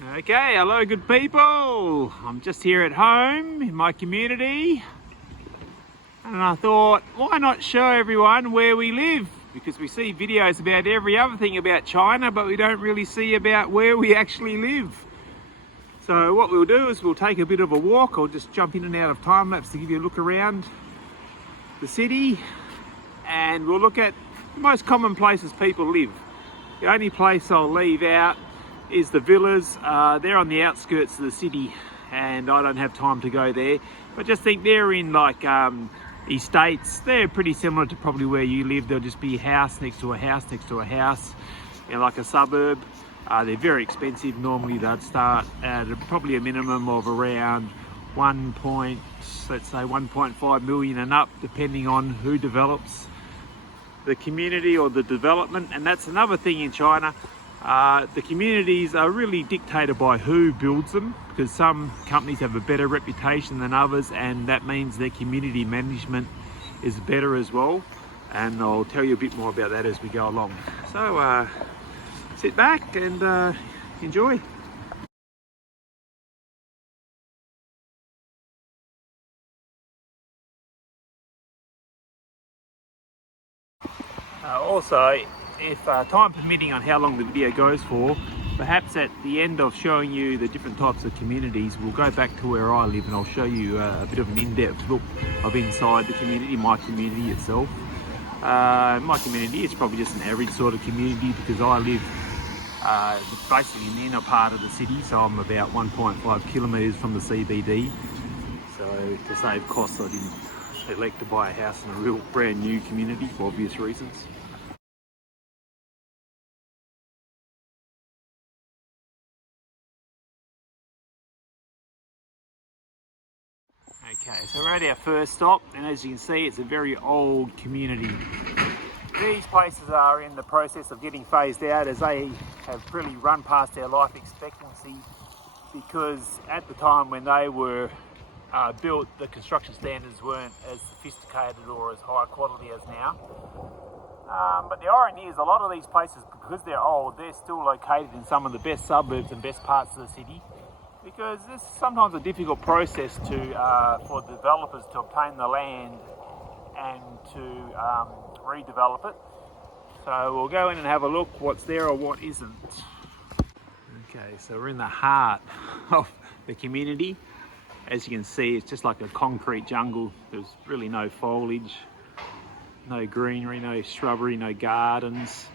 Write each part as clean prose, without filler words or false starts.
Okay, hello good people. I'm just here at home in my community and I thought, why not show everyone where we live? Because we see videos about every other thing about China, but we don't really see about where we actually live. So what we'll do is we'll take a bit of a walk. I'll just jump in and out of time lapse to give you a look around the city, and we'll look at the most common places people live. The only place I'll leave out is the villas. They're on the outskirts of the city and I don't have time to go there. But just think they're in like estates. They're pretty similar to probably where you live. There'll just be a house next to a house next to a house, like a suburb. They're very expensive. Normally they'd start at probably a minimum of around 1.5 million and up, depending on who develops the community or the development. And that's another thing in China. The communities are really dictated by who builds them, because some companies have a better reputation than others, and that means their community management is better as well. And I'll tell you a bit more about that as we go along. So sit back and enjoy. Also, if time permitting on how long the video goes for, perhaps at the end of showing you the different types of communities, we'll go back to where I live and I'll show you a bit of an in-depth look of inside the community, my community itself. My community is probably just an average sort of community because I live basically in the inner part of the city, so I'm about 1.5 kilometres from the CBD. So to save costs, I didn't elect to buy a house in a real brand new community for obvious reasons. Okay, so we're at our first stop, and as you can see, it's a very old community. These places are in the process of getting phased out as they have really run past their life expectancy, because at the time when they were built, the construction standards weren't as sophisticated or as high quality as now. But the irony is a lot of these places, because they're old, they're still located in some of the best suburbs and best parts of the city, because it's sometimes a difficult process for developers to obtain the land and to redevelop it. So we'll go in and have a look what's there or what isn't. Okay, so we're in the heart of the community. As you can see, it's just like a concrete jungle. There's really no foliage, no greenery, no shrubbery, no gardens.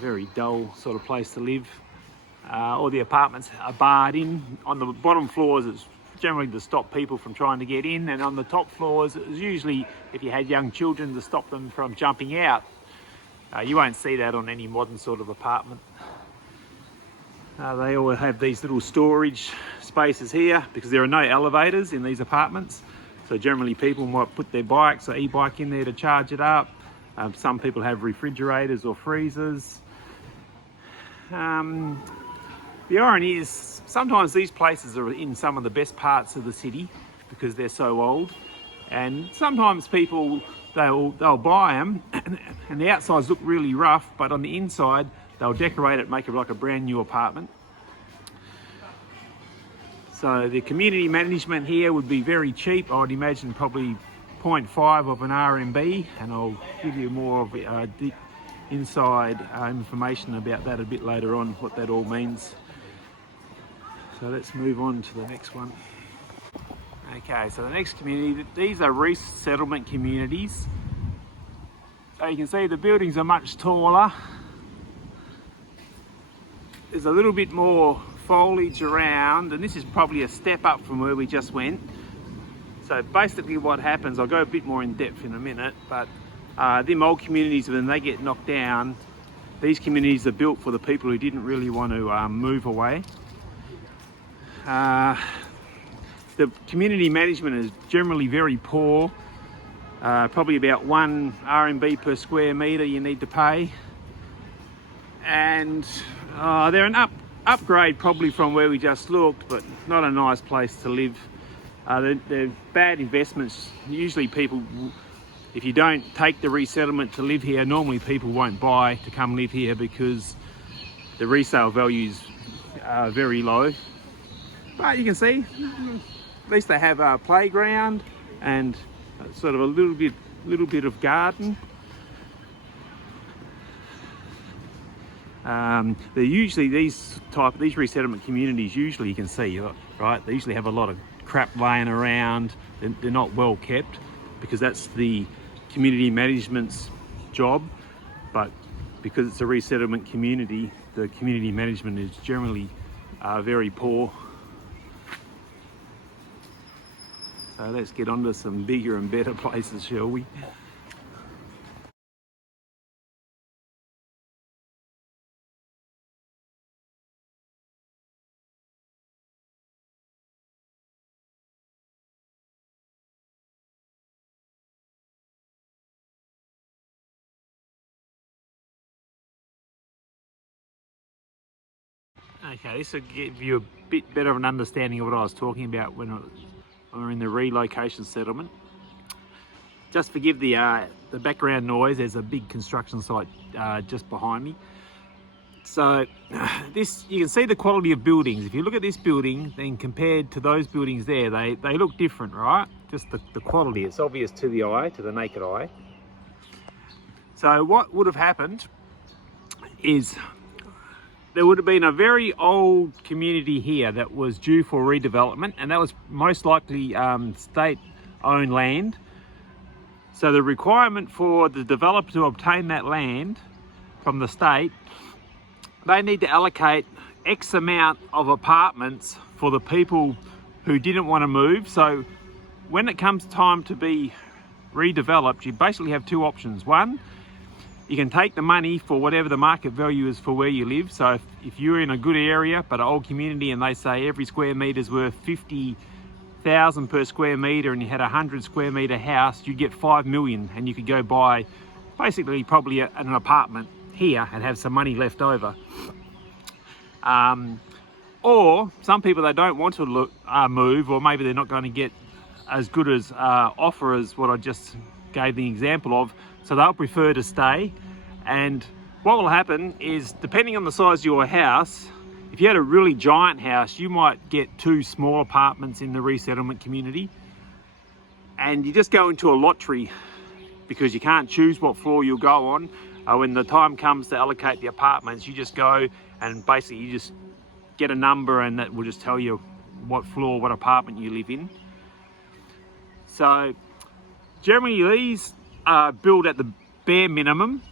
Very dull sort of place to live. All the apartments are barred in. On the bottom floors, it's generally to stop people from trying to get in, and on the top floors, it's usually if you had young children to stop them from jumping out. You won't see that on any modern sort of apartment. They all have these little storage spaces here because there are no elevators in these apartments. So generally people might put their bikes or e-bike in there to charge it up. Some people have refrigerators or freezers. The irony is sometimes these places are in some of the best parts of the city because they're so old, and sometimes people they'll buy them and the outsides look really rough, but on the inside they'll decorate it, make it like a brand new apartment. So the community management here would be very cheap. I would imagine probably 0.5 of an RMB, and I'll give you more of deep inside information about that a bit later on, what that all means. So let's move on to the next one. Okay, so the next community, these are resettlement communities. So you can see the buildings are much taller. There's a little bit more foliage around, and this is probably a step up from where we just went. So basically what happens, I'll go a bit more in depth in a minute, but them old communities, when they get knocked down, these communities are built for the people who didn't really want to move away. The community management is generally very poor. Probably about 1 RMB per square metre you need to pay. And they're an upgrade probably from where we just looked, but not a nice place to live. They're bad investments. Usually people, if you don't take the resettlement to live here, normally people won't buy to come live here because the resale value is very low. But you can see, at least they have a playground and sort of a little bit of garden. They're usually these resettlement communities, usually you can see, right, they usually have a lot of crap laying around. They're not well kept, because that's the community management's job. But because it's a resettlement community, the community management is generally very poor. So let's get on to some bigger and better places, shall we? Okay, this will give you a bit better of an understanding of what I was talking about when we're in the relocation settlement. Just forgive the background noise. There's a big construction site just behind me. So this, you can see the quality of buildings. If you look at this building, then compared to those buildings there, they look different, right? Just the quality, it's obvious to the eye, to the naked eye. So what would have happened is there would have been a very old community here that was due for redevelopment, and that was most likely state-owned land. So the requirement for the developer to obtain that land from the state, they need to allocate X amount of apartments for the people who didn't want to move. So when it comes time to be redeveloped, you basically have two options. One, you can take the money for whatever the market value is for where you live. So if you're in a good area but an old community and they say every square metre is worth 50,000 per square metre and you had a 100 square metre house, you'd get 5 million and you could go buy basically probably an apartment here and have some money left over. Or some people, they don't want to move, or maybe they're not going to get as good as offer as what I just gave the example of, so they'll prefer to stay. And what will happen is, depending on the size of your house, if you had a really giant house, you might get 2 small apartments in the resettlement community, and you just go into a lottery because you can't choose what floor you'll go on. When the time comes to allocate the apartments, you just go and basically you just get a number, and that will just tell you what floor, what apartment you live in. So generally these are built at the bare minimum,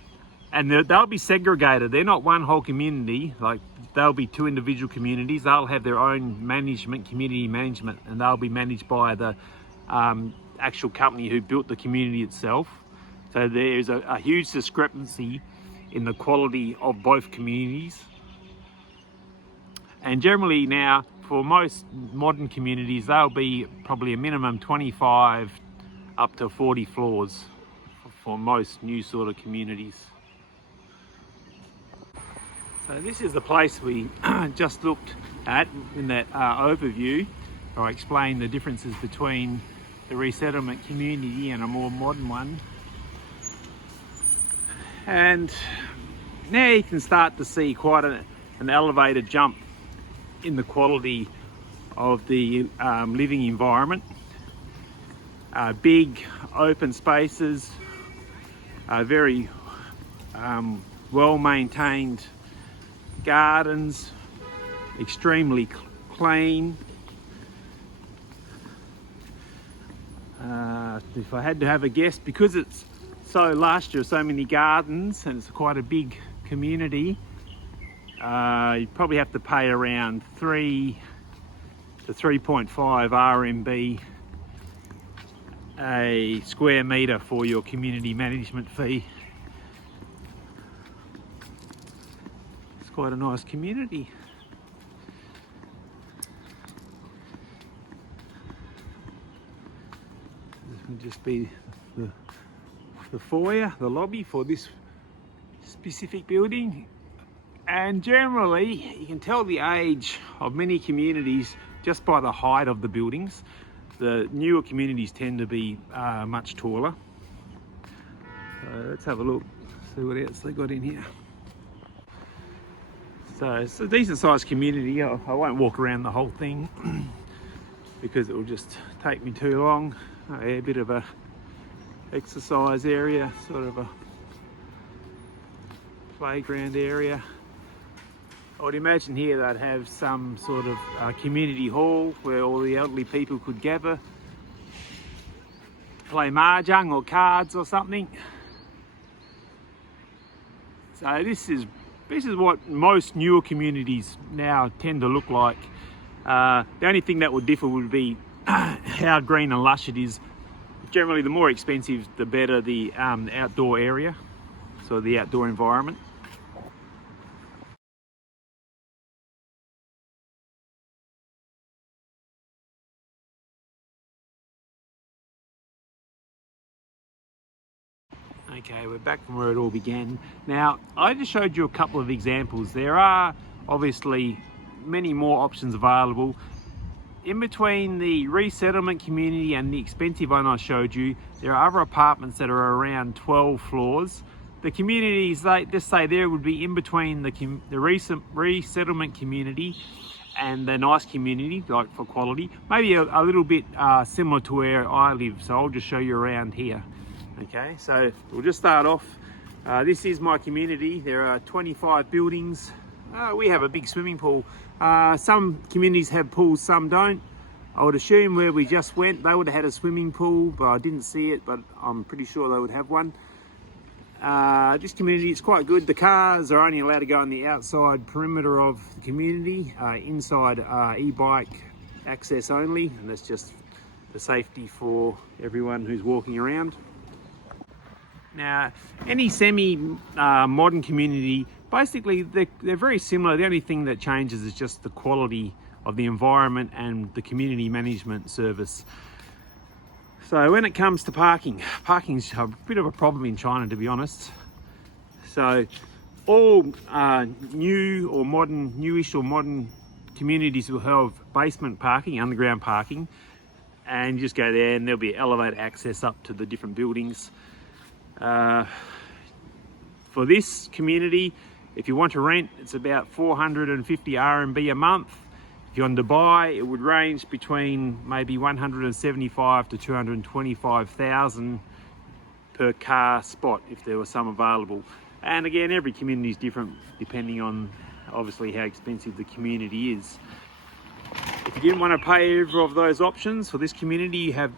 and they'll be segregated. They're not one whole community, like they'll be 2 individual communities. They'll have their own management, community management, and they'll be managed by the actual company who built the community itself. So there's a huge discrepancy in the quality of both communities. And generally now, for most modern communities, they'll be probably a minimum 25 up to 40 floors for most new sort of communities. So this is the place we just looked at in that overview. I explained the differences between the resettlement community and a more modern one. And now you can start to see quite an elevated jump in the quality of the living environment. Big open spaces, very well maintained gardens, extremely clean. If I had to have a guess, because it's so last year, so many gardens, and it's quite a big community, you probably have to pay around 3 to 3.5 RMB a square metre for your community management fee. It's quite a nice community. This will just be the foyer, the lobby for this specific building. And generally you can tell the age of many communities just by the height of the buildings. The newer communities tend to be much taller. So let's have a look, see what else they got in here. So it's a decent sized community. I won't walk around the whole thing because it will just take me too long. A bit of a exercise area, sort of a playground area. I would imagine here they'd have some sort of community hall where all the elderly people could gather, play mahjong or cards or something. So this is what most newer communities now tend to look like. The only thing that would differ would be how green and lush it is. Generally, the more expensive, the better the outdoor area, so the outdoor environment. Okay, we're back from where it all began. Now, I just showed you a couple of examples. There are obviously many more options available. In between the resettlement community and the expensive one I showed you, there are other apartments that are around 12 floors. The communities, they just say there would be in between the resettlement community and the nice community, like for quality, maybe a little bit similar to where I live. So I'll just show you around here. Okay, so we'll just start off. This is my community. There are 25 buildings. We have a big swimming pool. Some communities have pools, some don't. I would assume where we just went, they would have had a swimming pool, but I didn't see it, but I'm pretty sure they would have one. This community is quite good. The cars are only allowed to go on the outside perimeter of the community. Inside e-bike access only, and that's just the safety for everyone who's walking around. Now, any semi-modern community, basically they're very similar. The only thing that changes is just the quality of the environment and the community management service. So when it comes to parking's a bit of a problem in China, to be honest. So all newish or modern communities will have basement parking, underground parking, and you just go there and there'll be elevator access up to the different buildings. For this community, if you want to rent, it's about 450 RMB a month. If you want to buy, it would range between maybe 175 to 225,000 per car spot if there were some available. And again, every community is different depending on obviously how expensive the community is. If you didn't want to pay either of those options, for this community you have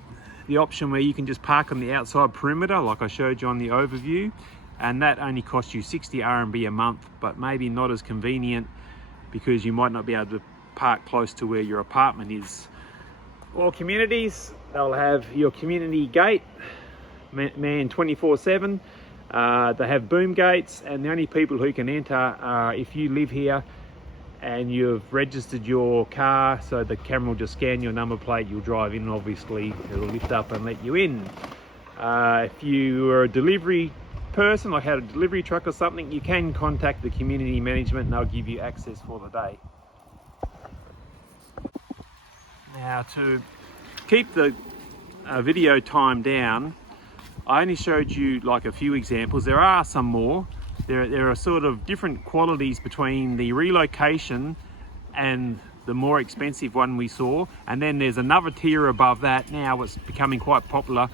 the option where you can just park on the outside perimeter like I showed you on the overview, and that only costs you 60 RMB a month, but maybe not as convenient because you might not be able to park close to where your apartment is. All communities, they'll have your community gate manned 24/7. They have boom gates, and the only people who can enter are if you live here and you've registered your car, so the camera will just scan your number plate, you'll drive in, obviously it'll lift up and let you in. If you are a delivery person, like had a delivery truck or something, you can contact the community management and they'll give you access for the day. Now, to keep the video time down, I only showed you like a few examples. There are some more. There are sort of different qualities between the relocation and the more expensive one we saw, and then there's another tier above that now. It's becoming quite popular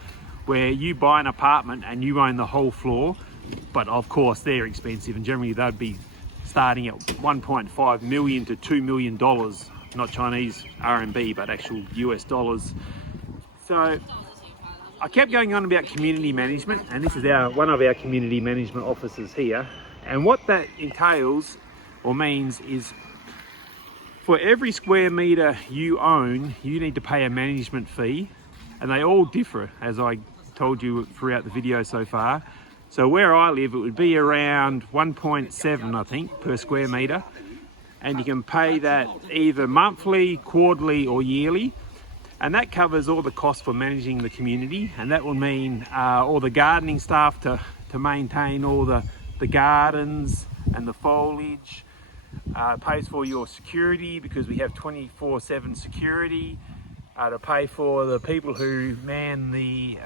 where you buy an apartment and you own the whole floor, but of course they're expensive, and generally they'd be starting at 1.5 million to $2 million, not Chinese RMB but actual US dollars. So I kept going on about community management, and this is one of our community management officers here, and what that entails or means is for every square meter you own, you need to pay a management fee, and they all differ, as I told you throughout the video so far. So where I live, it would be around 1.7, I think, per square meter, and you can pay that either monthly, quarterly or yearly, and that covers all the costs for managing the community, and that will mean all the gardening staff to maintain all the gardens and the foliage. Pays for your security because we have 24/7 security, to pay for the people who man the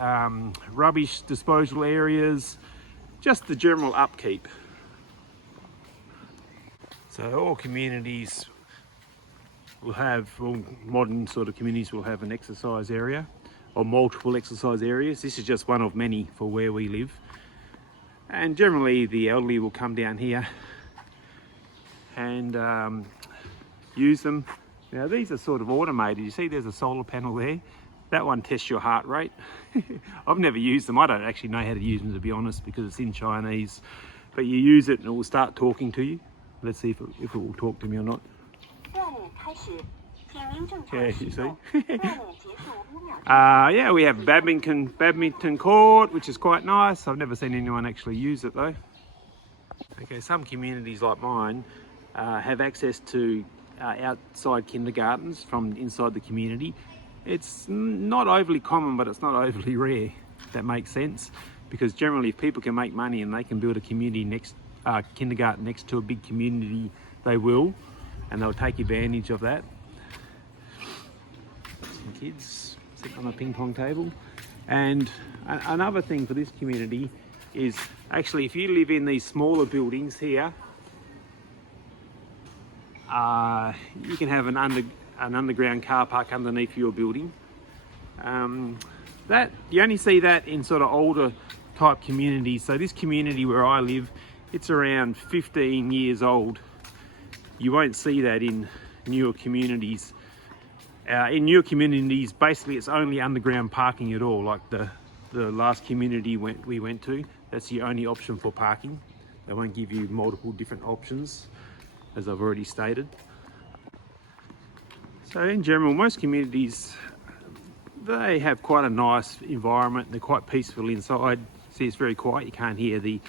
rubbish disposal areas, just the general upkeep. So all communities will have, well, modern sort of communities will have an exercise area or multiple exercise areas. This is just one of many for where we live. And generally the elderly will come down here and use them. Now these are sort of automated. You see there's a solar panel there. That one tests your heart rate. I've never used them. I don't actually know how to use them, to be honest, because it's in Chinese. But you use it and it will start talking to you. Let's see if it will talk to me or not. Yeah, you see. Yeah, we have badminton court, which is quite nice. I've never seen anyone actually use it though. Okay, some communities like mine have access to outside kindergartens from inside the community. It's not overly common, but it's not overly rare, if that makes sense. Because generally if people can make money and they can build a community kindergarten next to a big community, they will, and they'll take advantage of that. Some kids sitting on a ping pong table. And another thing for this community is actually if you live in these smaller buildings here, you can have an underground car park underneath your building. That you only see that in sort of older type communities. So this community where I live, it's around 15 years old. You won't see that in newer communities. In newer communities, basically it's only underground parking at all. Like the last community we went to, that's the only option for parking. They won't give you multiple different options, as I've already stated. So in general, most communities, they have quite a nice environment. They're quite peaceful inside. See, it's very quiet. You can't hear the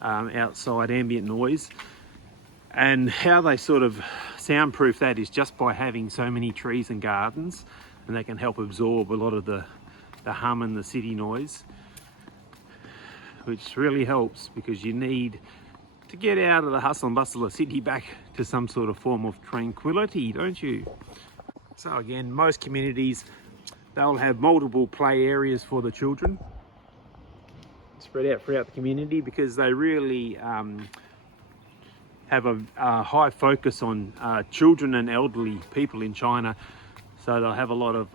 outside ambient noise. And how they sort of soundproof that is just by having so many trees and gardens, and they can help absorb a lot of the hum and the city noise, which really helps because you need to get out of the hustle and bustle of the city back to some sort of form of tranquility, don't you? So again, most communities, they'll have multiple play areas for the children spread out throughout the community because they really have a high focus on children and elderly people in China. So they'll have a lot of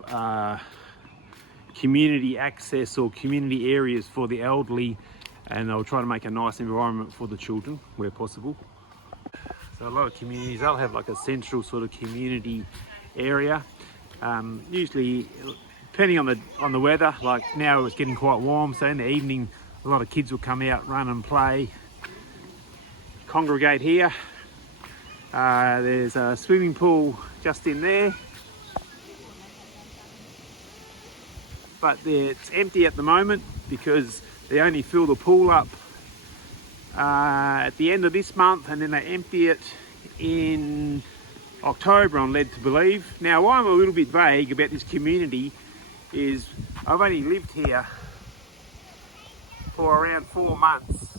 community access or community areas for the elderly, and they'll try to make a nice environment for the children where possible. So a lot of communities, they'll have like a central sort of community area. Usually, depending on the weather, like now it's getting quite warm, so in the evening a lot of kids will come out, run and play, congregate here. There's a swimming pool just in there, but it's empty at the moment because they only fill the pool up at the end of this month, and then they empty it in October, I'm led to believe. Now, why I'm a little bit vague about this community is I've only lived here for around 4 months.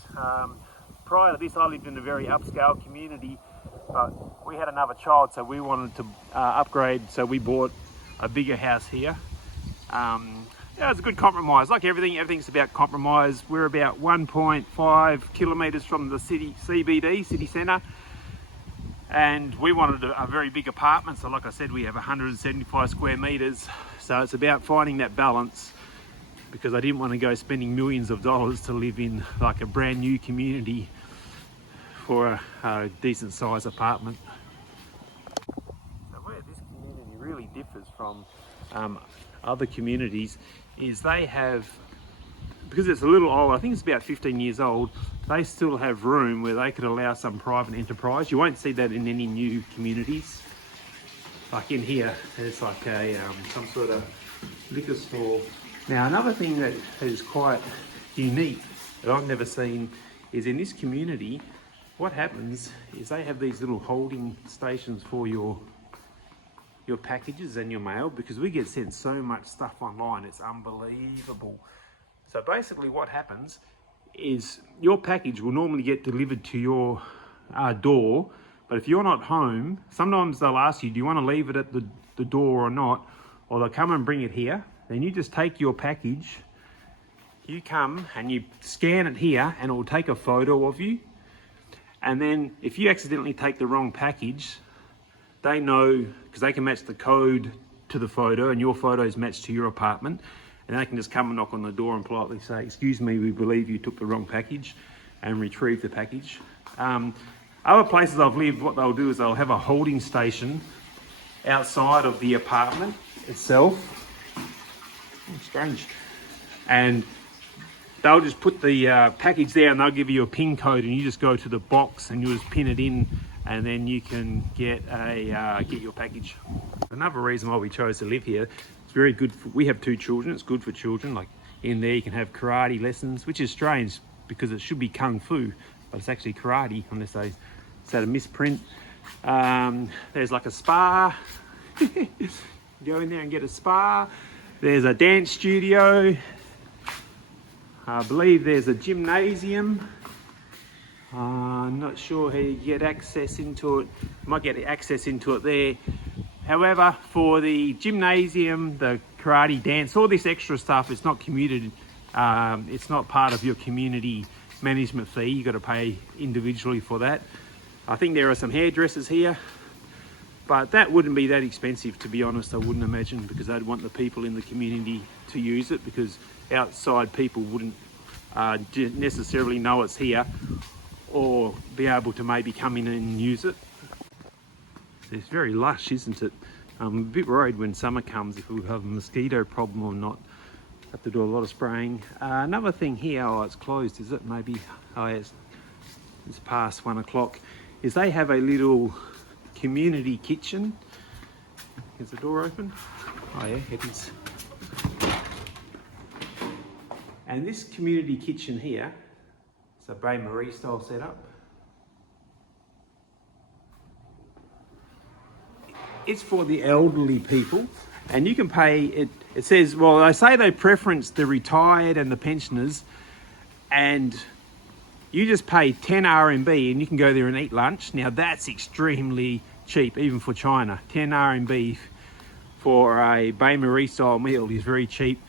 Prior to this, I lived in a very upscale community, but we had another child, so we wanted to upgrade, so we bought a bigger house here. Yeah, it's a good compromise. Like everything's about compromise. We're about 1.5 kilometres from the city CBD, city centre, and we wanted a very big apartment. So like I said, we have 175 square metres. So it's about finding that balance, because I didn't want to go spending millions of dollars to live in like a brand new community for a decent size apartment. So where this community really differs from other communities is they have, because it's a little old, I think it's about 15 years old, they still have room where they could allow some private enterprise. You won't see that in any new communities. Like in here, there's like a some sort of liquor store. Now another thing that is quite unique that I've never seen is in this community, what happens is they have these little holding stations for your packages and your mail, because we get sent so much stuff online, it's unbelievable. So basically what happens is your package will normally get delivered to your door, but if you're not home, sometimes they'll ask you, do you want to leave it at the door or not? Or they'll come and bring it here. Then you just take your package, you come and you scan it here, and it will take a photo of you, And then if you accidentally take the wrong package, they know, because they can match the code to the photo and your photo is matched to your apartment, and they can just come and knock on the door and politely say, excuse me, we believe you took the wrong package, and retrieve the package. Other places I've lived, what they'll do is they'll have a holding station outside of the apartment itself. Oh, strange. And they'll just put the package there and they'll give you a PIN code, and you just go to the box and you just pin it in, and then you can get your package. Another reason why we chose to live here, it's very good we have 2 children, it's good for children. Like in there you can have karate lessons, which is strange because it should be kung fu, but it's actually karate unless they said a misprint. There's like a spa. Go in there and get a spa. There's a dance studio. I believe there's a gymnasium. I'm not sure how you get access into it. Might get access into it there. However, for the gymnasium, the karate, dance, all this extra stuff, it's not commuted. It's not part of your community management fee. You got to pay individually for that. I think there are some hairdressers here, but that wouldn't be that expensive, to be honest. I wouldn't imagine, because they'd want the people in the community to use it, because outside people wouldn't necessarily know it's here or be able to maybe come in and use it. It's very lush, isn't it? I'm a bit worried when summer comes if we'll have a mosquito problem or not. Have to do a lot of spraying. Another thing here, oh, it's closed, is it? Maybe, oh yeah, it's past 1 o'clock, is they have a little community kitchen. Is the door open? Oh yeah, it is. And this community kitchen here, it's a bain-marie style setup. It's for the elderly people, and you can pay it. It says, well, they say they preference the retired and the pensioners, and you just pay 10 RMB and you can go there and eat lunch. Now that's extremely cheap, even for China. 10 RMB for a bain-marie style meal is very cheap.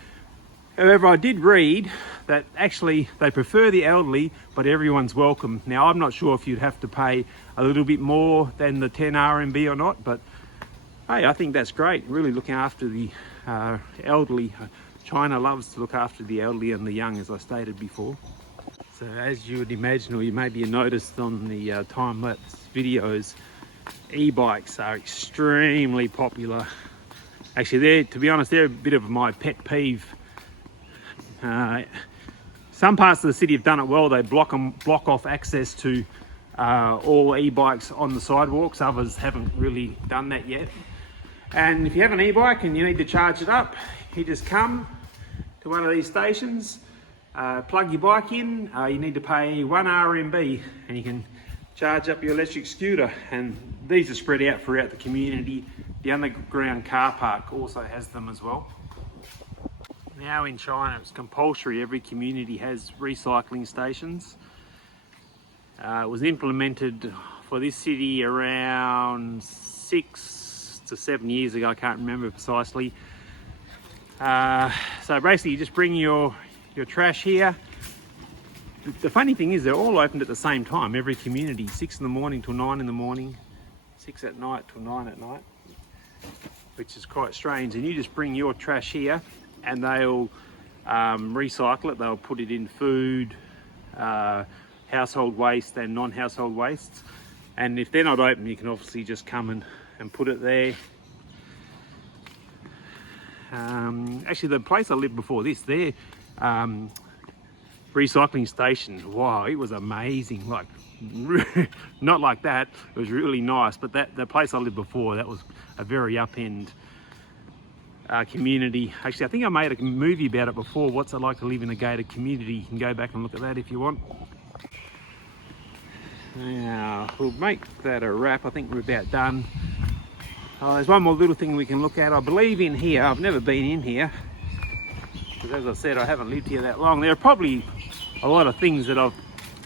However, I did read that actually they prefer the elderly, but everyone's welcome. Now, I'm not sure if you'd have to pay a little bit more than the 10 RMB or not, but hey, I think that's great. Really looking after the elderly. China loves to look after the elderly and the young, as I stated before. So as you would imagine, or you maybe noticed on the time-lapse videos, e-bikes are extremely popular. Actually, to be honest, they're a bit of my pet peeve. Some parts of the city have done it well. They block off access to all e-bikes on the sidewalks. Others haven't really done that yet. And if you have an e-bike and you need to charge it up, you just come to one of these stations, plug your bike in. You need to pay 1 RMB and you can charge up your electric scooter. And these are spread out throughout the community. The underground car park also has them as well. Now in China, it's compulsory. Every community has recycling stations. It was implemented for this city around 6 to 7 years ago. I can't remember precisely. So basically, you just bring your trash here. The funny thing is, they're all opened at the same time. Every community, 6 in the morning till 9 in the morning, 6 at night till 9 at night, which is quite strange. And you just bring your trash here, and they'll recycle it. They'll put it in food, household waste and non-household wastes. And if they're not open, you can obviously just come and put it there. Actually, the place I lived before this, their recycling station, wow, it was amazing. Like, not like that, it was really nice, but the place I lived before, that was a very up-end community. Actually, I think I made a movie about it before, What's It Like to Live in a Gated Community. You can go back and look at that if you want. Now, we'll make that a wrap. I think we're about done. There's one more little thing we can look at. I believe in here, I've never been in here, because as I said, I haven't lived here that long. There are probably a lot of things that I've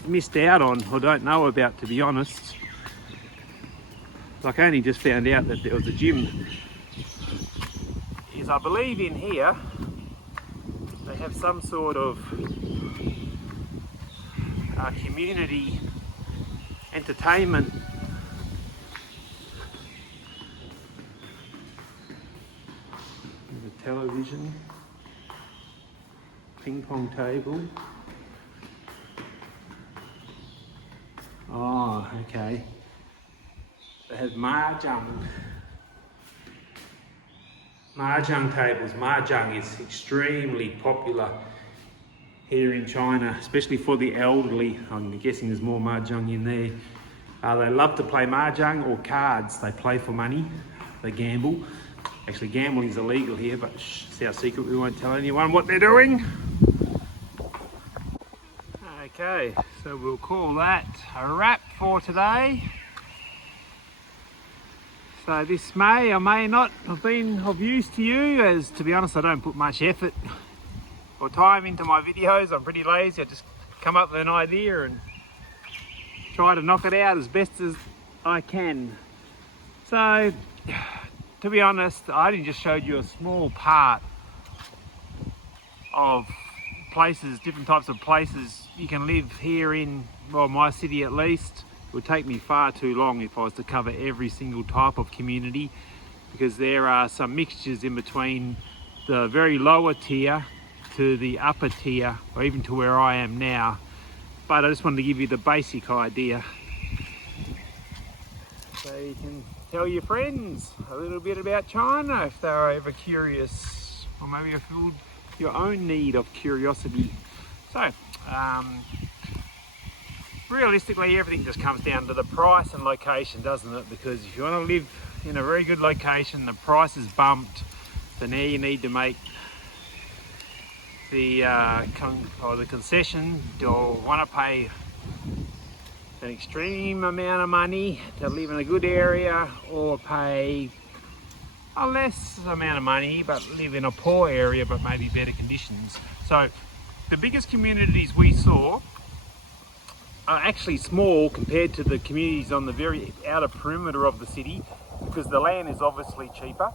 missed out on or don't know about, to be honest. Like, I only just found out that there was a gym. I believe in here they have some sort of community entertainment. There's a television, ping pong table. Oh, okay. They have mahjong tables. Mahjong is extremely popular here in China, especially for the elderly. I'm guessing there's more mahjong in there. They love to play mahjong or cards. They play for money. They gamble. Actually, gambling is illegal here, but it's our secret. We won't tell anyone what they're doing. Okay, so we'll call that a wrap for today. So this may or may not have been of use to you, as to be honest I don't put much effort or time into my videos. I'm pretty lazy. I just come up with an idea and try to knock it out as best as I can. So to be honest, I only just showed you a small part of places, different types of places you can live here in, well, my city at least. It would take me far too long if I was to cover every single type of community, because there are some mixtures in between the very lower tier to the upper tier, or even to where I am now. But I just wanted to give you the basic idea, so you can tell your friends a little bit about China if they're ever curious, or maybe you feel your own need of curiosity. So realistically, everything just comes down to the price and location, doesn't it? Because if you want to live in a very good location, the price is bumped, so now you need to make the concession, or want to pay an extreme amount of money to live in a good area, or pay a less amount of money but live in a poor area but maybe better conditions. So the biggest communities we saw are actually small compared to the communities on the very outer perimeter of the city, because the land is obviously cheaper,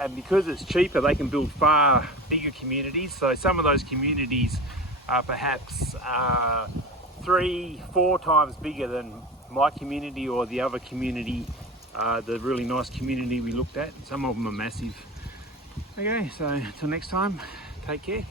and because it's cheaper they can build far bigger communities. So some of those communities are perhaps 3-4 times bigger than my community or the other community, the really nice community we looked at. Some of them are massive. Okay, so until next time, take care.